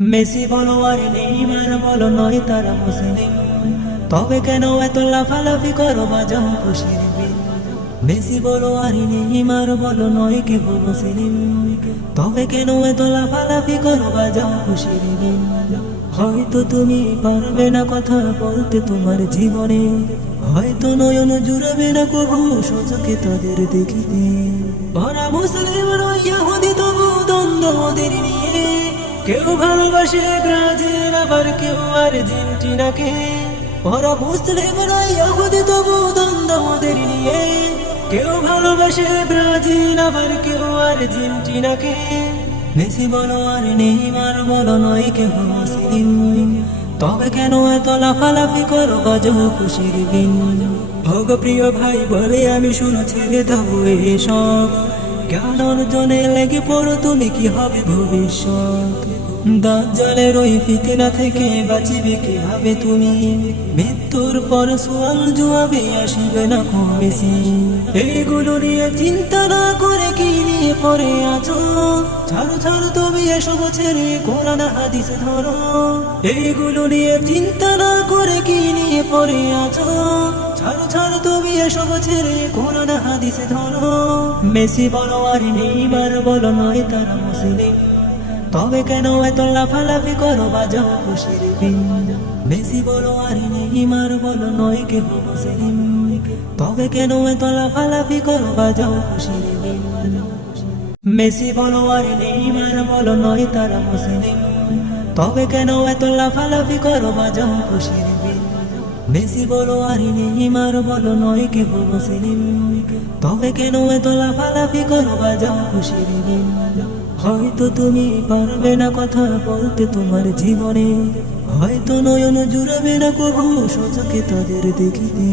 Messi বলো আর Neymar বলো নয় তারা মুসলিম, তবে কেন এত লাফালাফি করো বাজাও খুশির বিন। মেসি বলো আর নেইমার বলো নয় কেহ মুসলিম, তবে কেন এত লাফালাফি করো বাজাও খুশির বিন। হয়তো তুমি পারবে না কথা বলতে তোমার জীবনে, হয়তো নয়ন জুড়াবে না কবু সচকে তাদের দেখিতে। ওরা মুসলিম নয় ইহুদি তবু দ্বন্দ্ব ওদের নিয়ে, কেউ ভালোবাসে ব্রাজিল আবার কেউ আর্জেন্টিনাকে। ওরা মুসলিম নয় ইহুদি তবু দ্বন্দ্ব ওদের নিয়ে, কেউ ভালোবাসে ব্রাজিল আবার কেউ আর্জেন্টিনাকে। মেসি বলো আর নেইমার বলো নয় কেহ মুসলিম, তবে কেন এত লাফালাফি করো বাজো খুশির দিন। ভোগ প্রিয় ভাই বলে আমি শুনো ছেড়ে দাও এসব, জ্ঞান অর্জনে লেগে পড়ো তুমি কি হবে ভবিষ্যৎ। দাজ্জালের ওই ফিতনা থেকে বাঁচিবে কিভাবে তুমি, মৃত্যুর পর সোয়াল জবাবে আসিবে না কমেছি। এইগুলো নিয়ে চিন্তা না করে কি নিয়ে পড়ে আছো, ছাড়ো ছাড়ো তুমি এসব ছেড়ে কোরআন হাদিস ধরো। এইগুলো নিয়ে চিন্তা না করে কি নিয়ে পড়ে আছো, ছাড়ো ছাড়ো তুমি এসব ছেড়ে কোরআন হাদিস ধরো। মেসি বলো আর নেইমার বলো নয় তারা মুসলিম, তবে কেন এত লাফালাফি করো বাজাও খুশির বিন। মেসি বলো আর নেইমার বলো নয় কেহ মুসলিম, তবে কেন এত লাফালাফি করো বাজাও খুশির বিন। মেসি বলো আর নেইমার বলো নয় তারা মুসলিম, তবে কেন এত লাফালাফি করো বাজাও খুশির বিন। মেসি বলো আর নেইমার বলো নয় কেহ মুসলিম, তবে কেন এত লাফালাফি করো বাজাও খুশির বিন। হয়তো তুমি পারবে না কথা বলতে তোমার জীবনে, হয়তো নয়ন জুড়াবে না কবু সচকে তাদের দেখিতে।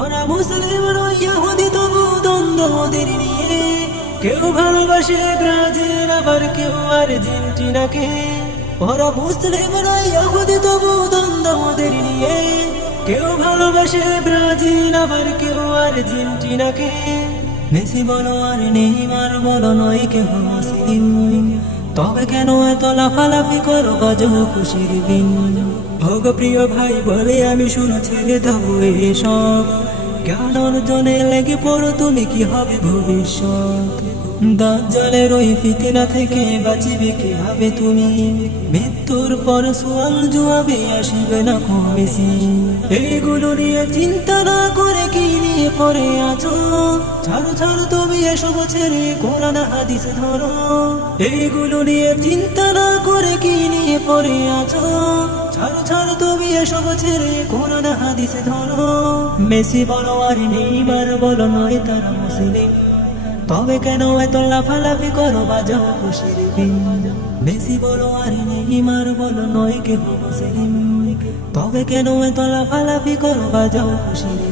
ওরা মুসলিম নয় ইহুদি তবু দ্বন্দ্ব ওদের নিয়ে, কেউ ভালোবাসে ব্রাজিল আবার কেউ আর্জেন্টিনাকে। ওরা মুসলিম নয় ইহুদি তবু দ্বন্দ্ব ওদের নিয়ে, কেউ ভালোবাসে ব্রাজিল আবার কেউ আর্জেন্টিনাকে। মেসি বলো আর নেইমার বলো নয় কেহ মুসলিম, তবে কেন এত লাফালাফি করো বাজো খুশির দিন। ভোগ প্রিয় ভাই বলে আমি শুনো ছেড়ে দাও এসব, জ্ঞান অর্জনে লেগে পড়ো তুমি কি হবে ভবিষ্যৎ। দাজ্জালের ওই ফিতনা থেকে বাঁচিবে কিভাবে তুমি, মৃত্যুর পর সোয়াল জবাবে আসিবে না কমেছি। এইগুলো নিয়ে চিন্তা না করে কি নিয়ে পড়ে আছো, ছাড়ো ছাড়ো তুমি এসব ছেড়ে কোরআন হাদিস ধরো। এইগুলো নিয়ে চিন্তা না করে কি নিয়ে পড়ে আছো, ছাড়ো ছাড়ো তুমি এসব ছেড়ে কোরআন হাদিস ধরো। মেসি বলো আর নেইমার বলো নয় তারা মুসলিম, তবে কেন এত লাফালাফি করো বাজাও খুশির বিন। মেসি বলো আর নেইমার বলো নয় কেহ মুসলিম, তবে কেন এত লাফালাফি করো বাজাও খুশির